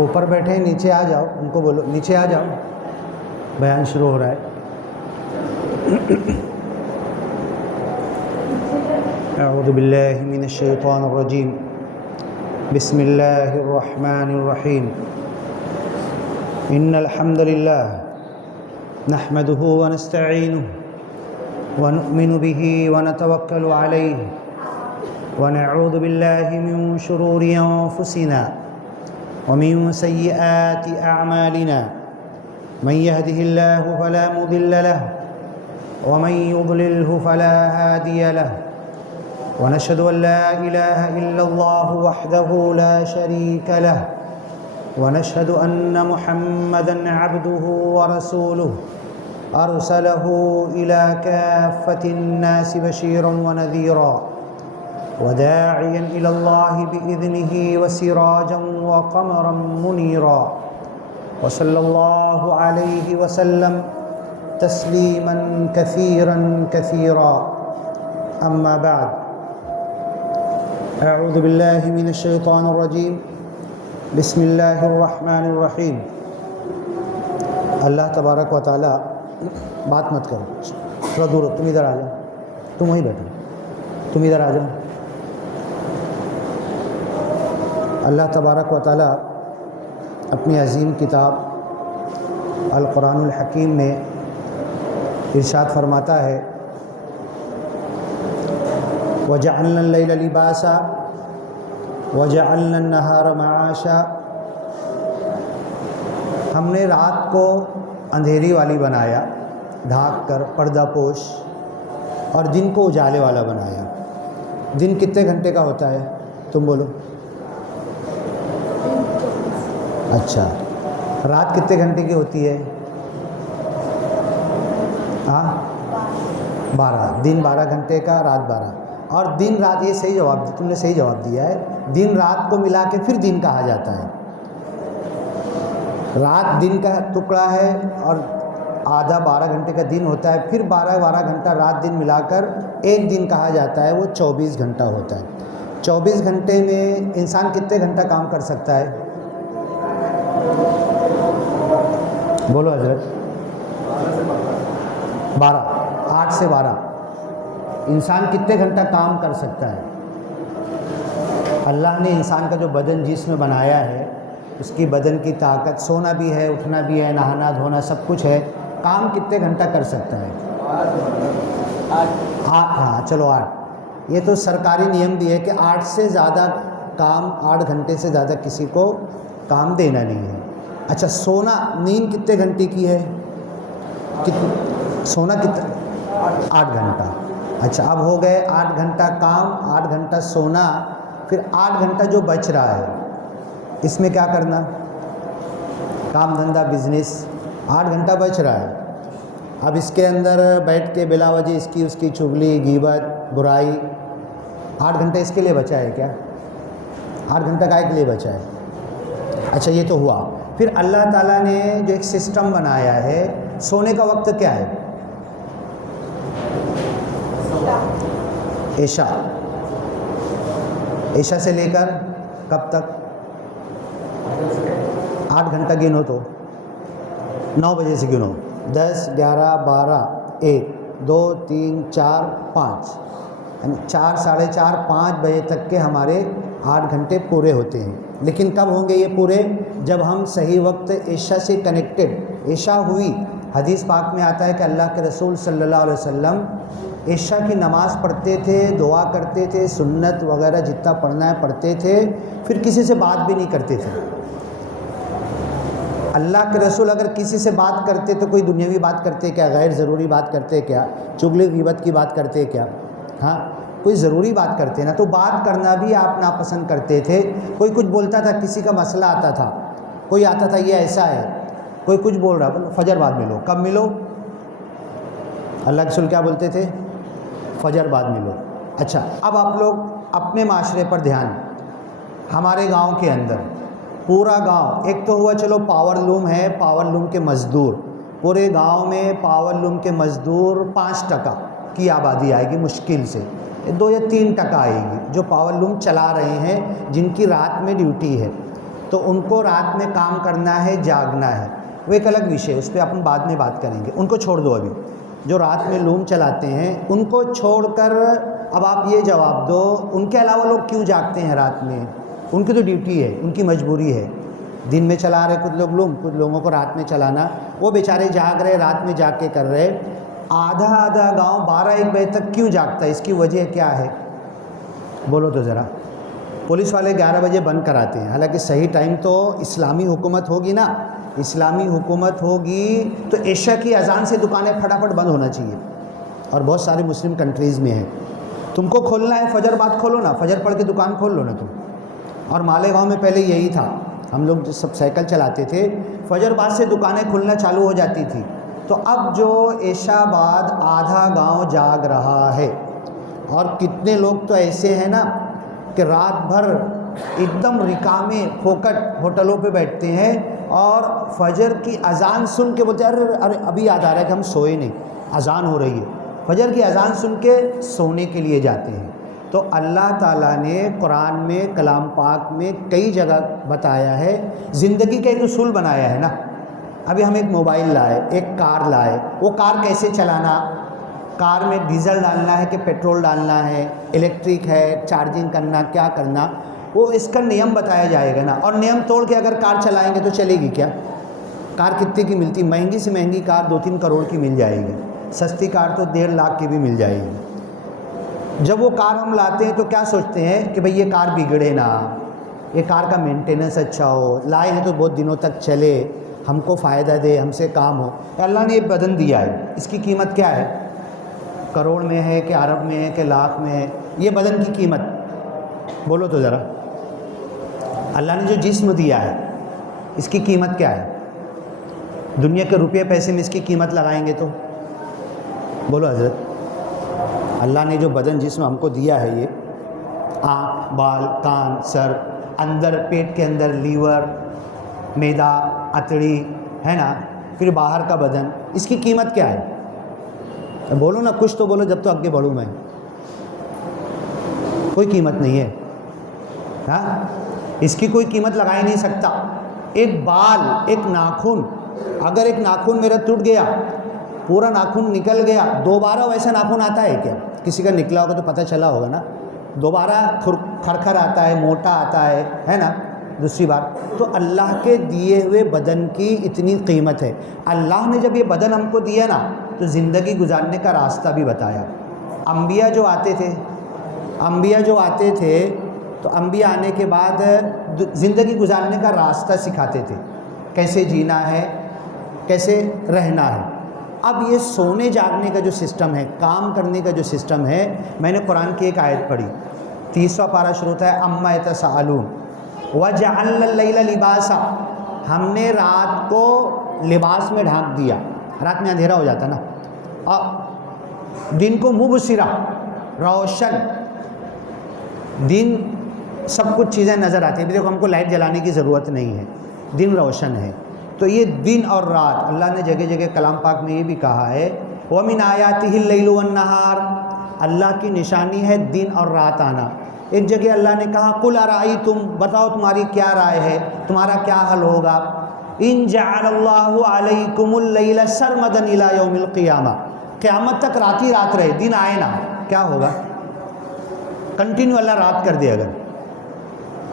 اوپر بیٹھے ہیں نیچے آ جاؤ، ان کو بولو نیچے آ جاؤ، بیان شروع ہو رہا ہے۔ اعوذ باللہ من الشیطان الرجیم، بسم اللہ الرحمن الرحیم۔ ان الحمد للہ نحمده ونستعینه ونؤمن به ونتوکل علیہ ونعوذ باللہ من شرور انفسنا ومن سیئات اعمالنا، من يهده الله فلا مضل له ومن يضلله فلا هادي له، ونشهد أن لا إله إلا الله وحده لا شريك له، ونشهد أن محمدًا عبده ورسوله أرسله إلى كافة الناس بشيرا ونذيرا وداعيا إلى الله بإذنه وسراجا وقمرا منيرا، وصلى الله عليه وسلم تسليما كثيرا كثيرا، أما بعد، اعوذ باللہ من الشیطان الرجیم، بسم اللہ الرحمن الرحیم۔ اللہ تبارک و تعالی، بات مت کرو، تھوڑا دور ہو، تم ادھر آ جاؤ، تم وہیں بیٹھو، تم ادھر آ جاؤ۔ اللہ تبارک و تعالی اپنی عظیم کتاب القرآن الحکیم میں ارشاد فرماتا ہے، وَجَعَلْنَا اللَّيْلَ لِبَاسًا وَجَعَلْنَا النَّهَارَ مَعَاشًا۔ ہم نے رات کو اندھیری والی بنایا، ڈھانک کر پردہ پوش، اور دن کو اجالے والا بنایا۔ دن کتنے گھنٹے کا ہوتا ہے تم بولو؟ اچھا، رات کتنے گھنٹے کی ہوتی ہے؟ 12۔ دن 12 گھنٹے کا، رات 12۔ اور دن رات، یہ صحیح جواب، تم نے صحیح جواب دیا ہے۔ دن رات کو ملا کے پھر دن کہا جاتا ہے۔ رات دن کا ٹکڑا ہے اور آدھا 12 گھنٹے کا دن ہوتا ہے، پھر 12 گھنٹہ رات دن ملا کر ایک دن کہا جاتا ہے، وہ 24 گھنٹہ ہوتا ہے۔ 24 گھنٹے میں انسان کتنے گھنٹہ کام کر سکتا ہے؟ بولو حضرت۔ 12، 8 سے 12 انسان کتنے گھنٹہ کام کر سکتا ہے؟ اللہ نے انسان کا جو بدن جسم بنایا ہے، اس کی بدن کی طاقت، سونا بھی ہے، اٹھنا بھی ہے، نہانا دھونا سب کچھ ہے، کام کتنے گھنٹہ کر سکتا ہے؟ 8۔ ہاں چلو 8۔ یہ تو سرکاری نیم بھی ہے کہ 8 سے زیادہ کام، 8 گھنٹے سے زیادہ کسی کو کام دینا نہیں ہے۔ اچھا، سونا، نیند کتنے گھنٹے کی ہے؟ سونا کتنا؟ 8 گھنٹہ۔ اچھا، اب ہو گئے 8 گھنٹہ کام، 8 گھنٹہ سونا، پھر 8 گھنٹہ جو بچ رہا ہے اس میں کیا کرنا؟ کام دھندہ، بزنس۔ 8 گھنٹہ بچ رہا ہے، اب اس کے اندر بیٹھ کے بلا وجہ اس کی چغلی، غیبت، برائی۔ 8 گھنٹہ اس کے لیے بچا ہے کیا؟ 8 گھنٹہ کائے کے لیے بچا ہے؟ اچھا، یہ تو ہوا۔ پھر اللہ تعالیٰ نے جو ایک سسٹم بنایا ہے، سونے کا وقت کیا ہے؟ عشاء۔ عشاء سے لے کر کب تک؟ 8 گھنٹہ گنو تو 9 بجے سے گنو، 10، 11، 12، 1، 2، 3، 4، 5، یعنی 4، ساڑھے 4، 5 بجے تک کے ہمارے 8 گھنٹے پورے ہوتے ہیں۔ لیکن کب ہوں گے یہ پورے؟ جب ہم صحیح وقت عشاء سے کنیکٹڈ، عشاء ہوئی، حدیث پاک میں آتا ہے کہ اللہ کے رسول صلی اللہ علیہ وسلم عشاء کی نماز پڑھتے تھے، دعا کرتے تھے، سنت وغیرہ جتنا پڑھنا ہے پڑھتے تھے، پھر کسی سے بات بھی نہیں کرتے تھے۔ اللہ کے رسول اگر کسی سے بات کرتے تو کوئی دنیاوی بات کرتے کیا؟ غیر ضروری بات کرتے کیا؟ چغلی غیبت کی بات کرتے کیا؟ ہاں، کوئی ضروری بات کرتے نا، تو بات کرنا بھی آپ ناپسند کرتے تھے۔ کوئی کچھ بولتا تھا، کسی کا مسئلہ آتا تھا، کوئی آتا تھا یہ ایسا ہے، کوئی کچھ بول رہا، فجر بعد ملو۔ کب ملو؟ اللہ کے رسول کیا بولتے تھے؟ فجر بعد ملو۔ اچھا، اب آپ لوگ اپنے معاشرے پر دھیان، ہمارے گاؤں کے اندر پورا گاؤں، ایک تو ہوا چلو پاور لوم ہے، پاور لوم کے مزدور، پورے گاؤں میں پاور لوم کے مزدور 5% کی آبادی آئے گی مشکل سے، 2 یا 3% آئے گی جو پاور لوم چلا رہے ہیں، جن کی رات میں ڈیوٹی ہے۔ تو تو ان کو رات میں کام کرنا ہے، جاگنا ہے، وہ ایک الگ وشے، اس پہ اپن بعد میں بات کریں گے، ان کو چھوڑ دو۔ ابھی جو رات میں لوم چلاتے ہیں ان کو چھوڑ کر اب آپ یہ جواب دو، ان کے علاوہ لوگ کیوں جاگتے ہیں رات میں؟ ان کی تو ڈیوٹی ہے، ان کی مجبوری ہے، دن میں چلا رہے کچھ لوگ لوم، کچھ لوگوں کو رات میں چلانا، وہ بیچارے جاگ رہے، رات میں جاگ کے کر رہے۔ آدھا گاؤں 12-1 بجے تک کیوں جاگتا ہے؟ اس کی وجہ کیا ہے؟ بولو تو ذرا۔ پولیس والے 11 بجے بند کراتے ہیں، حالانکہ صحیح ٹائم تو اسلامی حکومت ہوگی نا، اسلامی حکومت ہوگی تو عشاء کی اذان سے دکانیں پھٹافٹ بند ہونا چاہیے، اور بہت سارے مسلم کنٹریز میں ہے۔ تم کو کھولنا ہے فجر بعد کھولو نا، فجر پڑھ کے دکان کھول لو نا تم۔ اور مالیگاؤں میں پہلے یہی تھا، ہم لوگ سب سائیکل چلاتے تھے، فجر بعد سے دکانیں کھلنا چالو ہو جاتی تھی۔ تو اب جو عشاء بعد آدھا گاؤں جاگ رہا ہے، اور کتنے لوگ تو ایسے ہیں نا کہ رات بھر ایک دم رکامے پھوکٹ ہوٹلوں پہ بیٹھتے ہیں، اور فجر کی اذان سن کے بولتے ہیں ارے ابھی یاد آ رہا ہے کہ ہم سوئے نہیں، اذان ہو رہی ہے، فجر کی اذان سن کے سونے کے لیے جاتے ہیں۔ تو اللہ تعالیٰ نے قرآن میں، کلام پاک میں کئی جگہ بتایا ہے، زندگی کا ایک اصول بنایا ہے نا۔ ابھی ہم ایک موبائل لائے، ایک کار لائے، وہ کار کیسے چلانا؟ کار میں ڈیزل ڈالنا ہے کہ پیٹرول ڈالنا ہے، الیکٹرک ہے، چارجنگ کرنا، کیا کرنا، وہ اس کا نیم بتایا جائے گا نا۔ اور نیم توڑ کے اگر کار چلائیں گے تو چلے گی کیا؟ کار کتنے کی ملتی؟ مہنگی سے مہنگی کار 2-3 کروڑ کی مل جائے گی، سستی کار تو 1.5 لاکھ کی بھی مل جائے گی۔ جب وہ کار ہم لاتے ہیں تو کیا سوچتے ہیں کہ بھئی یہ کار بگڑے نا، یہ کار کا مینٹیننس اچھا ہو، لائے ہیں تو بہت دنوں تک چلے، ہم کو فائدہ دے، ہم سے کام ہو۔ اللہ نے یہ بدن دیا ہے، اس کی قیمت کیا ہے؟ کروڑ میں ہے کہ ارب میں ہے کہ لاکھ میں ہے؟ یہ بدن کی قیمت بولو تو ذرا۔ اللہ نے جو جسم دیا ہے اس کی قیمت کیا ہے؟ دنیا کے روپے پیسے میں اس کی قیمت لگائیں گے تو بولو حضرت۔ اللہ نے جو بدن جسم ہم کو دیا ہے، یہ آنکھ، بال، کان، سر، اندر پیٹ کے اندر لیور، میدا، اتڑی ہے نا، پھر باہر کا بدن، اس کی قیمت کیا ہے؟ بولو نا، کچھ تو بولو جب تو آگے بڑھوں میں۔ کوئی قیمت نہیں ہے، ہاں، اس کی کوئی قیمت لگا ہی نہیں سکتا۔ ایک بال، ایک ناخن، اگر ایک ناخن میرا ٹوٹ گیا، پورا ناخن نکل گیا، دوبارہ ویسا ناخن آتا ہے کیا؟ کسی کا نکلا ہوگا تو پتہ چلا ہوگا نا، دوبارہ کھرکھر آتا ہے، موٹا آتا ہے نا، دوسری بار۔ تو اللہ کے دیے ہوئے بدن کی اتنی قیمت ہے۔ اللہ نے جب یہ بدن ہم کو دیا نا تو زندگی گزارنے کا راستہ بھی بتایا۔ انبیاء جو آتے تھے تو انبیاء آنے کے بعد زندگی گزارنے کا راستہ سکھاتے تھے، کیسے جینا ہے، کیسے رہنا ہے۔ اب یہ سونے جاگنے کا جو سسٹم ہے، کام کرنے کا جو سسٹم ہے، میں نے قرآن کی ایک آیت پڑھی، 30واں پارہ شروع ہوتا ہے عَمَّا يَتَسَاءَلُونَ وَجَعَلْنَا اللَّيْلَ لِبَاسًا، ہم نے رات کو لباس میں ڈھانپ دیا، رات میں اندھیرا ہو جاتا نا، اور دن کو مبصرا، روشن، دن سب کچھ چیزیں نظر آتی ہیں۔ دیکھو ہم کو لائٹ جلانے کی ضرورت نہیں ہے، دن روشن ہے۔ تو یہ دن اور رات، اللہ نے جگہ جگہ کلام پاک میں یہ بھی کہا ہے وَمِنْ آيَاتِهِ اللَّيْلُ وَالنَّهَارُ، اللہ کی نشانی ہے دن اور رات آنا۔ ایک جگہ اللہ نے کہا قُلْ أَرَأَيْتُمْ، بتاؤ تمہاری کیا رائے ہے، تمہارا کیا حل ہوگا، إِنْ جَعَلَ اللَّهُ عَلَيْكُمُ اللَّيْلَ سَرْمَدًا إِلَى يَوْمِ الْقِيَامَةِ، قیامت تک رات ہی رات رہے، دن آئے نا، کیا ہوگا؟ کنٹینیو اللہ رات کر دے، اگر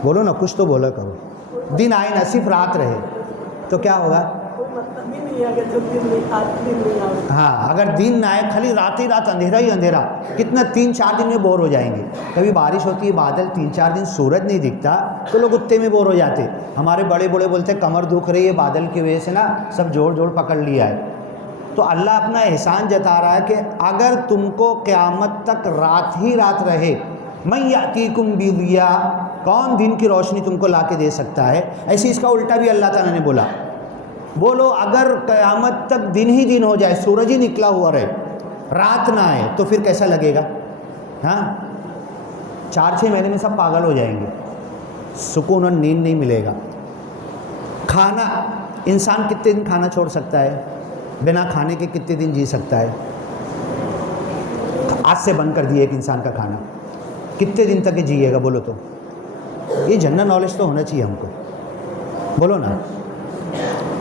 بولو نا، کچھ تو بولا کرو، دن آئے نا صرف رات رہے تو کیا ہوگا؟ ہاں، اگر دن نہ آئے، خالی رات ہی رات، اندھیرا ہی اندھیرا، کتنا 3-4 دن میں بور ہو جائیں گے۔ کبھی بارش ہوتی ہے، بادل، 3-4 دن سورج نہیں دکھتا تو لوگ اتنے میں بور ہو جاتے۔ ہمارے بڑے بڑے بولتے کمر دکھ رہی ہے بادل کی وجہ سے نا، سب جوڑ پکڑ لیا ہے۔ تو اللہ اپنا احسان جتا رہا ہے کہ اگر تم کو قیامت تک رات ہی رات رہے، مَن یأتیکم بِضِیاء، کون دن کی روشنی تم کو لا کے دے سکتا ہے؟ ایسے اس کا الٹا بھی اللہ تعالیٰ نے بولا، بولو اگر قیامت تک دن ہی دن ہو جائے، سورج ہی نکلا ہوا رہے، رات نہ آئے تو پھر کیسا لگے گا؟ ہاں، 4-6 مہینے میں سب پاگل ہو جائیں گے، سکون اور نیند نہیں ملے گا۔ کھانا، انسان کتنے دن کھانا چھوڑ سکتا ہے؟ بنا کھانے کے کتنے دن جی سکتا ہے؟ آج سے بند کر دیے ایک انسان کا کھانا، کتنے دن تک جیے گا بولو تو؟ یہ جنرل نالج تو ہونا چاہیے ہم کو۔ بولو نا،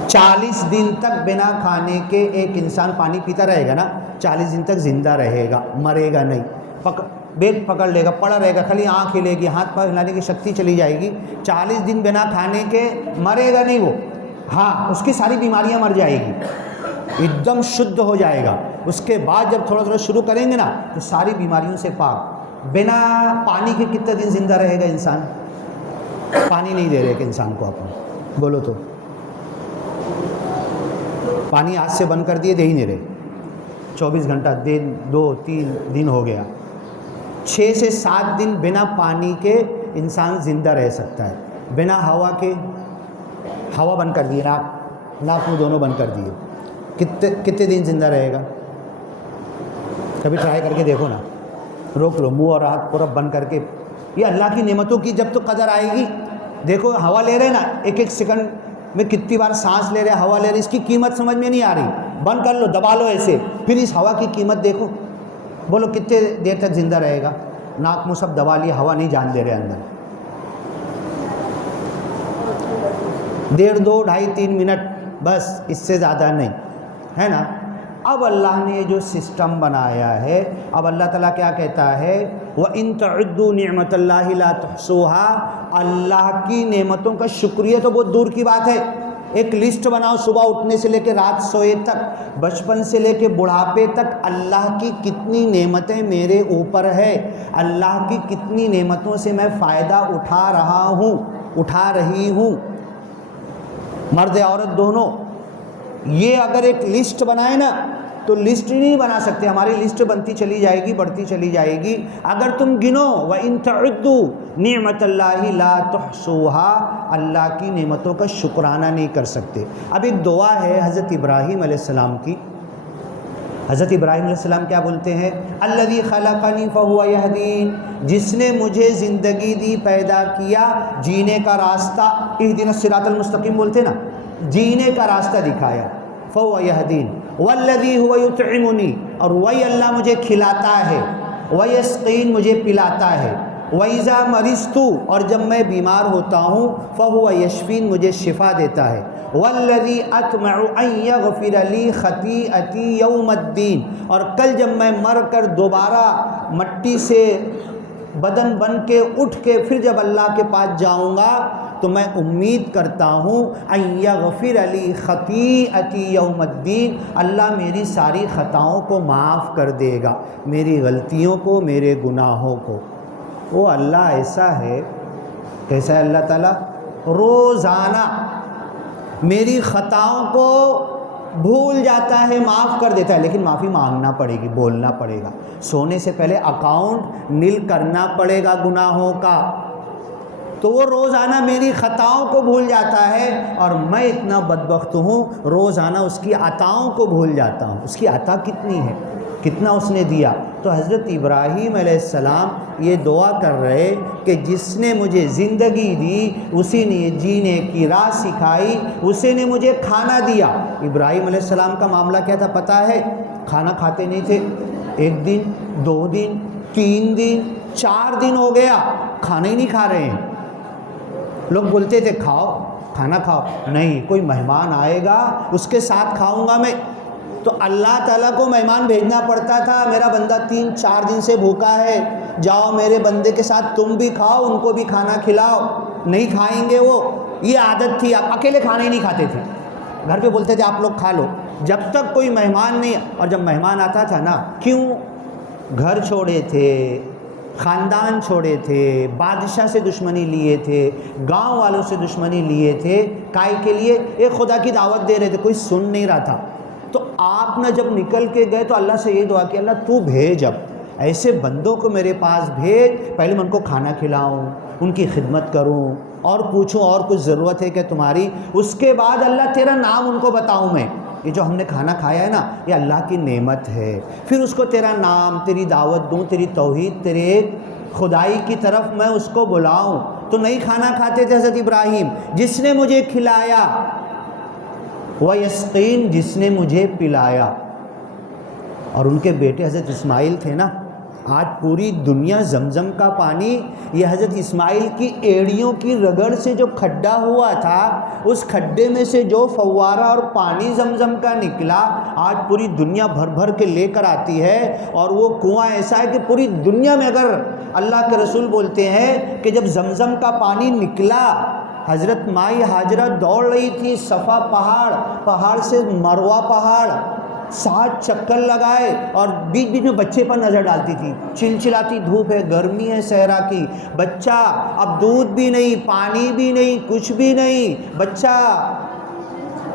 40 دن تک بنا کھانے کے ایک انسان پانی پیتا رہے گا نا، 40 دن تک زندہ رہے گا، مرے گا نہیں، بیگ پکڑ لے گا، پڑا رہے گا، خالی آنکھ ہلے گی، ہاتھ پاؤں ہلانے کی شکتی چلی جائے گی، 40 دن بنا کھانے کے مرے گا نہیں وہ، ہاں اس کی ساری بیماریاں مر جائے گی، ایک دم شدھ ہو جائے گا۔ اس کے بعد جب تھوڑا تھوڑا شروع کریں گے نا تو ساری بیماریوں سے پاک۔ بنا پانی کے کتنے دن زندہ رہے گا انسان؟ پانی نہیں دے رہے کہ انسان کو آپ بولو تو، پانی آج سے بند کر دیے، دے ہی نہیں رہے، 24 گھنٹہ، دن 2 3 دن ہو گیا، 6 سے 7 دن بنا پانی کے انسان زندہ رہ سکتا ہے، بنا ہوا کے، ہوا بند کر دیے، ناک منہ دونوں بند کر دیے، کتنے دن زندہ رہے گا؟ کبھی ٹرائی کر کے دیکھو نا، روک لو، منہ اور ہاتھ پورا بند کر کے۔ یہ اللہ کی نعمتوں کی جب تو قدر آئے گی۔ دیکھو ہوا لے رہے نا، ایک سیکنڈ میں کتنی بار سانس لے رہے، ہوا لے رہے، اس کی قیمت سمجھ میں نہیں آ رہی، بند کر لو، دبا لو ایسے، پھر اس ہوا کی قیمت دیکھو، بولو کتنے دیر تک زندہ رہے گا؟ ناک منہ سب دبا لیے، ہوا نہیں جان دے رہے اندر، 1.5 2 2.5 3 منٹ بس، اس سے زیادہ نہیں، ہے نا۔ اب اللہ نے جو سسٹم بنایا ہے، اب اللہ تعالیٰ کیا کہتا ہے، وَإِن تَعُدُّوا نِعْمَةَ اللَّهِ لَا تُحْصُوهَا، اللہ کی نعمتوں کا شکریہ تو بہت دور کی بات ہے۔ ایک لسٹ بناؤ، صبح اٹھنے سے لے کے رات سوئے تک، بچپن سے لے کے بڑھاپے تک، اللہ کی کتنی نعمتیں میرے اوپر ہے، اللہ کی کتنی نعمتوں سے میں فائدہ اٹھا رہا ہوں، اٹھا رہی ہوں، مرد عورت دونوں۔ یہ اگر ایک لسٹ بنائے نا تو لسٹ نہیں بنا سکتے، ہماری لسٹ بنتی چلی جائے گی، بڑھتی چلی جائے گی۔ اگر تم گنو، وَإِن تَعُدُّوا نِعْمَةَ اللَّهِ لَا تُحْصُوهَا، اللہ کی نعمتوں کا شکرانہ نہیں کر سکتے۔ اب ایک دعا ہے حضرت ابراہیم علیہ السلام کی، حضرت ابراہیم علیہ السلام کیا بولتے ہیں، الذی خلقنی فہو یہدین، جس نے مجھے زندگی دی، پیدا کیا، جینے کا راستہ، اہدنا الصراط المستقیم بولتے نا، جینے کا راستہ دکھایا، فہو یہدین، والذی هو یطعمنی، اور وہی اللہ مجھے کھلاتا ہے، ویسقین، مجھے پلاتا ہے، وَإِذَا مَرِضْتُ، اور جب میں بیمار ہوتا ہوں، فَهُوَ يَشْفِينِ، مجھے شفا دیتا ہے، وَالَّذِي أَطْمَعُ أَن يَغْفِرَ لِي خَطِيئَتِي يَوْمَ الدِّينِ، اور کل جب میں مر کر دوبارہ مٹی سے بدن بن کے اٹھ کے پھر جب اللہ کے پاس جاؤں گا تو میں امید کرتا ہوں ان یغفر لی خطیئتی یوم الدین، اللہ میری ساری خطاؤں کو معاف کر دے گا، میری غلطیوں کو، میرے گناہوں کو۔ وہ اللہ ایسا ہے، کیسا ہے اللہ تعالیٰ، روزانہ میری خطاؤں کو بھول جاتا ہے، معاف کر دیتا ہے، لیکن معافی مانگنا پڑے گی، بولنا پڑے گا، سونے سے پہلے اکاؤنٹ نیل کرنا پڑے گا گناہوں کا۔ تو وہ روزانہ میری خطاؤں کو بھول جاتا ہے، اور میں اتنا بدبخت ہوں روزانہ اس کی عطاؤں کو بھول جاتا ہوں۔ اس کی عطا کتنی ہے، کتنا اس نے دیا۔ تو حضرت ابراہیم علیہ السلام یہ دعا کر رہے کہ جس نے مجھے زندگی دی، اسی نے جینے کی راہ سکھائی، اسی نے مجھے کھانا دیا۔ ابراہیم علیہ السلام کا معاملہ کیا تھا پتہ ہے، کھانا کھاتے نہیں تھے، 1 دن 2 دن 3 دن 4 دن ہو گیا کھانا ہی نہیں کھا رہے ہیں۔ لوگ بولتے تھے کھاؤ، کھانا کھاؤ، نہیں، کوئی مہمان آئے گا اس کے ساتھ کھاؤں گا میں۔ تو اللہ تعالیٰ کو مہمان بھیجنا پڑتا تھا، میرا بندہ 3-4 دن سے بھوکا ہے، جاؤ میرے بندے کے ساتھ تم بھی کھاؤ، ان کو بھی کھانا کھلاؤ، نہیں کھائیں گے وہ، یہ عادت تھی۔ آپ اکیلے کھانا ہی نہیں کھاتے تھے، گھر پہ بولتے تھے آپ لوگ کھا لو، جب تک کوئی مہمان نہیں۔ اور جب مہمان آتا تھا نا، کیوں گھر چھوڑے تھے، خاندان چھوڑے تھے، بادشاہ سے دشمنی لیے تھے، گاؤں والوں سے دشمنی لیے تھے، کائے کے لیے ایک خدا کی دعوت دے رہے تھے، کوئی سن نہیں رہا تھا۔ تو آپ نے جب نکل کے گئے تو اللہ سے یہ دعا کہ اللہ تو بھیج، اب ایسے بندوں کو میرے پاس بھیج، پہلے میں ان کو کھانا کھلاؤں، ان کی خدمت کروں، اور پوچھوں اور کچھ ضرورت ہے کہ تمہاری، اس کے بعد اللہ تیرا نام ان کو بتاؤں میں، یہ جو ہم نے کھانا کھایا ہے نا یہ اللہ کی نعمت ہے، پھر اس کو تیرا نام، تیری دعوت دوں، تیری توحید، تیرے خدائی کی طرف میں اس کو بلاؤں۔ تو نہیں کھانا کھاتے تھے حضرت ابراہیم، جس نے مجھے کھلایا، وَيَسْقِينَ، جس نے مجھے پلایا۔ اور ان کے بیٹے حضرت اسماعیل تھے نا، آج پوری دنیا زمزم کا پانی، یہ حضرت اسماعیل کی ایڑیوں کی رگڑ سے جو کھڈا ہوا تھا، اس کھڈے میں سے جو فوارہ اور پانی زمزم کا نکلا، آج پوری دنیا بھر بھر کے لے کر آتی ہے۔ اور وہ کنواں ایسا ہے کہ پوری دنیا میں، اگر اللہ کے رسول بولتے ہیں کہ جب زمزم کا پانی نکلا، حضرت مائی ہاجرہ دوڑ رہی تھی صفا پہاڑ سے مروہ پہاڑ، 7 چکر لگائے، اور بیچ بیچ میں بچے پر نظر ڈالتی تھی۔ چلچلاتی دھوپ ہے، گرمی ہے صحرا کی، بچہ اب دودھ بھی نہیں، پانی بھی نہیں، کچھ بھی نہیں، بچہ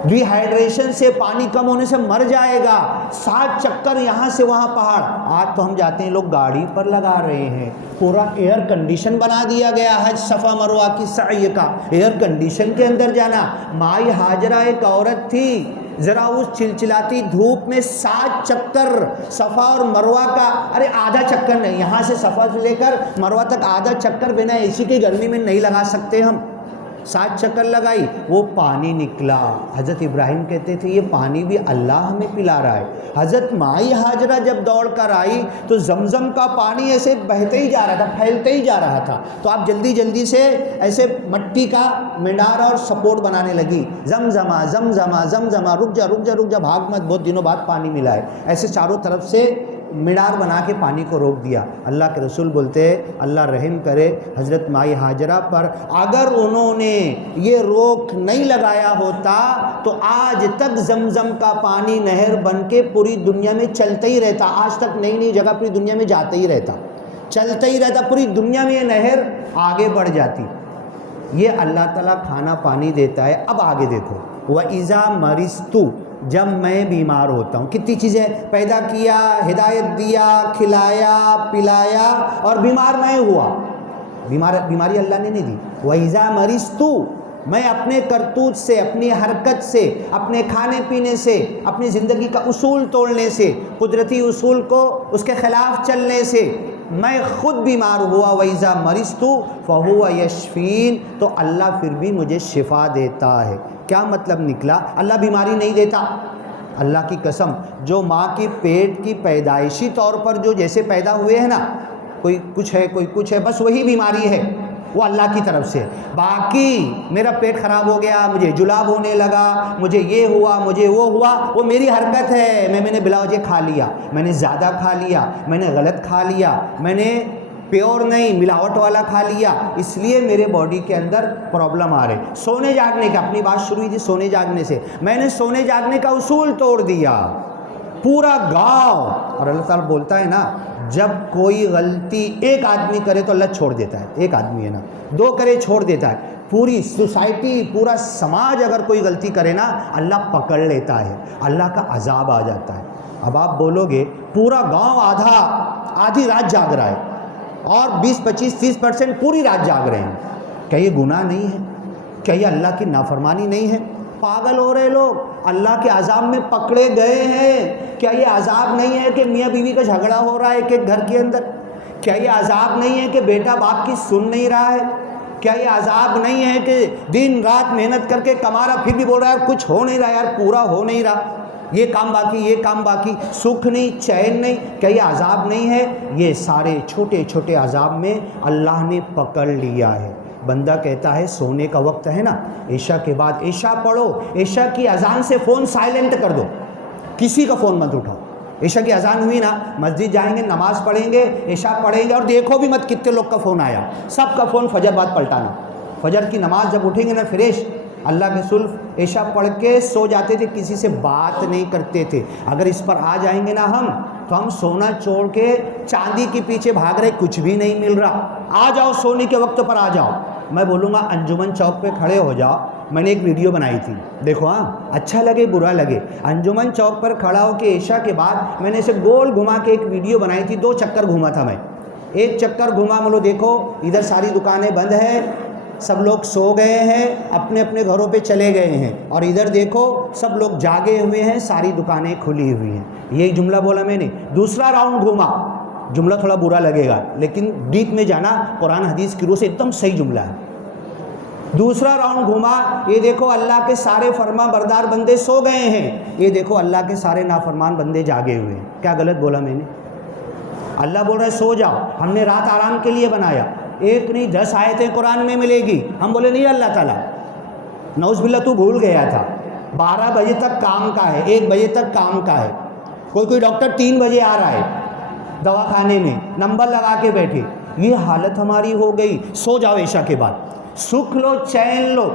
ڈی ہائیڈریشن سے، پانی کم ہونے سے مر جائے گا۔ 7 چکر یہاں سے وہاں پہاڑ۔ آج تو ہم جاتے ہیں، لوگ گاڑی پر لگا رہے ہیں، پورا ایئر کنڈیشن بنا دیا گیا حج صفا مروہ کی سعی کا، ایئر کنڈیشن کے اندر جانا۔ مائی ہاجرہ ایک عورت تھی، ذرا اس چلچلاتی دھوپ میں 7 چکر صفا اور مروہ کا، ارے آدھا چکر نہیں، یہاں سے صفا سے لے کر مروہ تک آدھا چکر بنا اے سی کی گرمی میں نہیں لگا سکتے ہم۔ 7 چکر لگائی، وہ پانی نکلا۔ حضرت ابراہیم کہتے تھے یہ پانی بھی اللہ ہمیں پلا رہا ہے۔ حضرت مائی ہاجرہ جب دوڑ کر آئی تو زمزم کا پانی ایسے بہتے ہی جا رہا تھا، پھیلتے ہی جا رہا تھا، تو آپ جلدی جلدی سے ایسے مٹی کا مینار اور سپورٹ بنانے لگی، زمزمہ زمزمہ زمزمہ، رک جا رک جا رک جا، بھاگ مت، بہت دنوں بعد پانی ملا ہے، ایسے چاروں طرف سے مینار بنا کے پانی کو روک دیا۔ اللہ کے رسول بولتے اللہ رحم کرے حضرت مائی ہاجرہ پر، اگر انہوں نے یہ روک نہیں لگایا ہوتا تو آج تک زمزم کا پانی نہر بن کے پوری دنیا میں چلتا ہی رہتا، آج تک نئی نئی جگہ پوری دنیا میں جاتا ہی رہتا، چلتا ہی رہتا، پوری دنیا میں یہ نہر آگے بڑھ جاتی۔ یہ اللہ تعالیٰ کھانا پانی دیتا ہے۔ اب آگے دیکھو، وَإِذَا مَرِضْتُ، جب میں بیمار ہوتا ہوں، کتنی چیزیں پیدا کیا، ہدایت دیا، کھلایا پلایا، اور بیمار میں ہوا، بیماری اللہ نے نہیں دی۔ وَإِذَا مَرِضْتُ، میں اپنے کرتوت سے، اپنی حرکت سے، اپنے کھانے پینے سے، اپنی زندگی کا اصول توڑنے سے، قدرتی اصول کو اس کے خلاف چلنے سے میں خود بیمار ہوا، وَإِذَا مَرِضْتُ فَهُوَ يَشْفِينِ، تو اللہ پھر بھی مجھے شفا دیتا ہے۔ کیا مطلب نکلا؟ اللہ بیماری نہیں دیتا، اللہ کی قسم، جو ماں کی پیٹ کی پیدائشی طور پر جو جیسے پیدا ہوئے ہیں نا، کوئی کچھ ہے کوئی کچھ ہے، بس وہی بیماری ہے، وہ اللہ کی طرف سے۔ باقی میرا پیٹ خراب ہو گیا، مجھے جلاب ہونے لگا، مجھے یہ ہوا، مجھے وہ ہوا، وہ میری حرکت ہے، میں نے بلا وجہ کھا لیا، میں نے زیادہ کھا لیا، میں نے غلط کھا لیا، میں نے پیور نہیں ملاوٹ والا کھا لیا، اس لیے میرے باڈی کے اندر پرابلم آ رہے۔ سونے جاگنے کا، اپنی بات شروع ہوئی تھی سونے جاگنے سے، میں نے سونے جاگنے کا اصول توڑ دیا، پورا گاؤں۔ اور اللہ تعالیٰ بولتا ہے نا، جب کوئی غلطی ایک آدمی کرے تو اللہ چھوڑ دیتا ہے، ایک آدمی ہے نا، 2 کرے چھوڑ دیتا ہے، پوری سوسائٹی پورا سماج اگر کوئی غلطی کرے نا، اللہ پکڑ لیتا ہے، اللہ کا عذاب آ جاتا ہے۔ اب آپ بولو گے پورا گاؤں آدھی رات جاگ رہا ہے اور 20 25 30% پوری رات جاگ رہے ہیں، کیا یہ گناہ نہیں ہے؟ کیا یہ اللہ کی نافرمانی نہیں ہے؟ پاگل ہو رہے لوگ، اللہ کے عذاب میں پکڑے گئے ہیں۔ کیا یہ عذاب نہیں ہے کہ میاں بیوی کا جھگڑا ہو رہا ہے ایک گھر کے اندر؟ کیا یہ عذاب نہیں ہے کہ بیٹا باپ کی سن نہیں رہا ہے؟ کیا یہ عذاب نہیں ہے کہ دن رات محنت کر کے کما رہا، پھر بھی بول رہا ہے یار کچھ ہو نہیں رہا، یار پورا ہو نہیں رہا، یہ کام باقی، یہ کام باقی، سکھ نہیں، چین نہیں؟ کیا یہ عذاب نہیں ہے؟ یہ سارے چھوٹے چھوٹے عذاب میں اللہ نے پکڑ لیا ہے۔ بندہ کہتا ہے سونے کا وقت ہے نا، عشاء کے بعد عشاء پڑھو، عشاء کی اذان سے فون سائلنٹ کر دو، کسی کا فون مت اٹھاؤ۔ عشاء کی اذان ہوئی نا، مسجد جائیں گے، نماز پڑھیں گے، عشاء پڑھیں گے، اور دیکھو بھی مت کتنے لوگ کا فون آیا، سب کا فون فجر بعد پلٹانا۔ فجر کی نماز جب اٹھیں گے نا فریش، اللہ کے رسول عشاء پڑھ کے سو جاتے تھے، کسی سے بات نہیں کرتے تھے۔ اگر اس پر آ جائیں گے نا ہم، تو ہم سونا چھوڑ کے چاندی کے پیچھے بھاگ رہے، کچھ بھی نہیں مل رہا۔ آ جاؤ، سونے کے وقت پر آ جاؤ۔ میں بولوں گا انجمن چوک پہ کھڑے ہو جاؤ، میں نے ایک ویڈیو بنائی تھی، دیکھو ہاں، اچھا لگے برا لگے، انجمن چوک پر کھڑا ہو کے عشاء کے بعد میں نے اسے گول گھما کے ایک ویڈیو بنائی تھی، 2 چکر گھوما تھا میں، ایک چکر گھوما، بولو دیکھو ادھر ساری دکانیں بند ہیں، سب لوگ سو گئے ہیں، اپنے اپنے گھروں پہ چلے گئے ہیں، اور ادھر دیکھو سب لوگ جاگے ہوئے ہیں، ساری دکانیں کھلی ہوئی ہیں۔ یہ جملہ بولا میں نے۔ دوسرا راؤنڈ گھوما، جملہ تھوڑا برا لگے گا لیکن ڈیپ میں جانا قرآن حدیث کی روح سے ایک دم صحیح جملہ ہے۔ دوسرا راؤنڈ گھوما، یہ دیکھو اللہ کے سارے فرما بردار بندے سو گئے ہیں، یہ دیکھو اللہ کے سارے نافرمان بندے جاگے ہوئے ہیں۔ کیا غلط بولا میں نے؟ اللہ بول رہا ہے سو جاؤ، ہم نے رات آرام کے لیے بنایا، ایک نہیں 10 آیتیں قرآن میں ملے گی. ہم بولے نہیں اللہ تعالیٰ نعوذ باللہ تو بھول گیا تھا، 12 بجے تک کام کا ہے، 1 بجے تک کام کا ہے. کوئی ڈاکٹر 3 بجے آ رہا ہے دواخانے میں، نمبر لگا کے بیٹھے. یہ حالت ہماری ہو گئی. سو جاؤ عشاء کے بعد، سکھ لو، چین لو.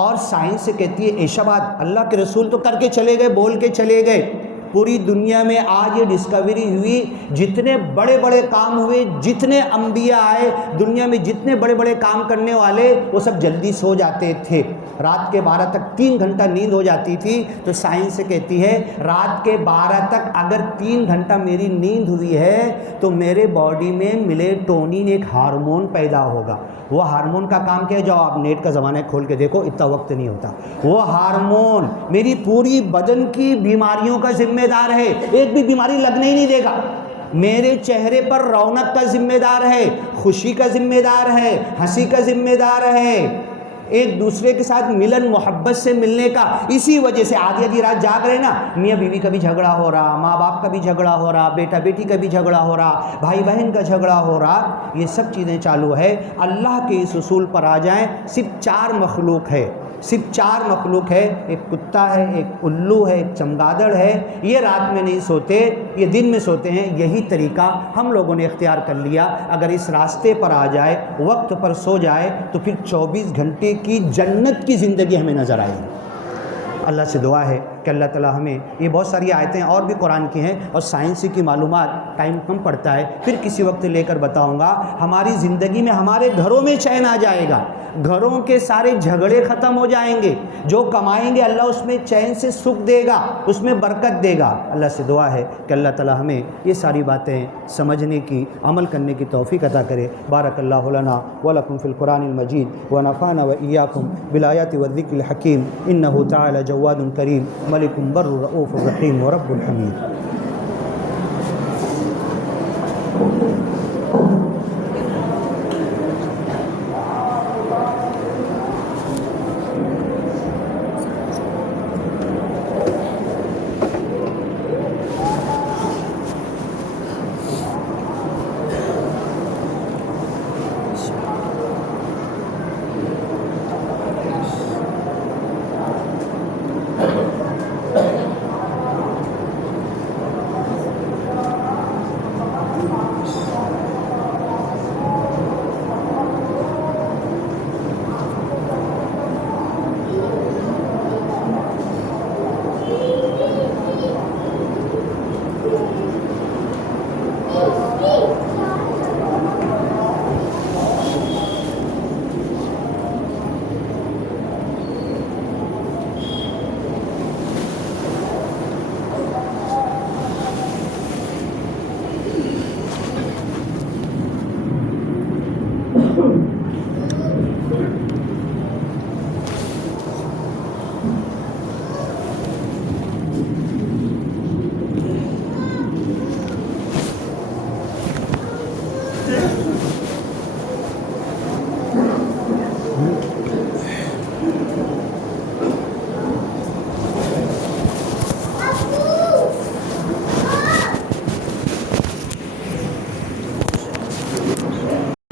اور سائنس سے کہتی ہے عشاء بعد، اللہ کے رسول تو کر کے چلے گئے، بول کے چلے گئے. پوری دنیا میں آج یہ ڈسکوری ہوئی، جتنے بڑے بڑے کام ہوئے، جتنے انبیاء آئے دنیا میں، جتنے بڑے بڑے کام کرنے والے، وہ سب جلدی سو جاتے تھے. رات کے 12 تک 3 گھنٹہ نیند ہو جاتی تھی. تو سائنس سے کہتی ہے رات کے 12 تک اگر 3 گھنٹہ میری نیند ہوئی ہے تو میرے باڈی میں میلیٹونین ایک ہارمون پیدا ہوگا. وہ ہارمون کا کام کیا ہے؟ جاؤ آپ نیٹ کا زمانہ کھول کے دیکھو، اتنا وقت نہیں ہوتا. وہ ہارمون میری پوری بدن کی بیماریوں کا ذمہ دار ہے، ایک بھی بیماری لگنے ہی نہیں دے گا. میرے چہرے پر رونق کا ذمہ دار ہے، خوشی کا ذمہ دار ہے، ہنسی کا ذمہ دار ہے، ایک دوسرے کے ساتھ ملن محبت سے ملنے کا. اسی وجہ سے آدھی رات جاگ رہے نا، میاں بیوی کا بھی جھگڑا ہو رہا، ماں باپ کا بھی جھگڑا ہو رہا، بیٹا بیٹی کا بھی جھگڑا ہو رہا، بھائی بہن کا جھگڑا ہو رہا. یہ سب چیزیں چالو ہے. اللہ کے اس اصول پر آ جائیں. صرف 4 مخلوق ہے، صرف 4 مخلوق ہے. ایک کتا ہے، ایک الو ہے، ایک چمگادڑ ہے. یہ رات میں نہیں سوتے، یہ دن میں سوتے ہیں. یہی طریقہ ہم لوگوں نے اختیار کر لیا. اگر اس راستے پر آ جائے، وقت پر سو جائے، تو پھر 24 گھنٹے کی جنت کی زندگی ہمیں نظر آئے گی. اللہ سے دعا ہے کہ اللہ تعالیٰ ہمیں، یہ بہت ساری آیتیں اور بھی قرآن کی ہیں اور سائنسی کی معلومات ٹائم کم پڑتا ہے، پھر کسی وقت لے کر بتاؤں گا. ہماری زندگی میں، ہمارے گھروں میں چین آ جائے گا، گھروں کے سارے جھگڑے ختم ہو جائیں گے. جو کمائیں گے اللہ اس میں چین سے سکھ دے گا، اس میں برکت دے گا. اللہ سے دعا ہے کہ اللہ تعالیٰ ہمیں یہ ساری باتیں سمجھنے کی، عمل کرنے کی توفیق عطا کرے. بارک اللہ لنا ولکم فی القرآن المجید ونفعنا وإیاکم بالآیات والذکر الحکیم. انہ تعالی جواد کریم ملک بر رؤوف الرحیم ورب الحمید.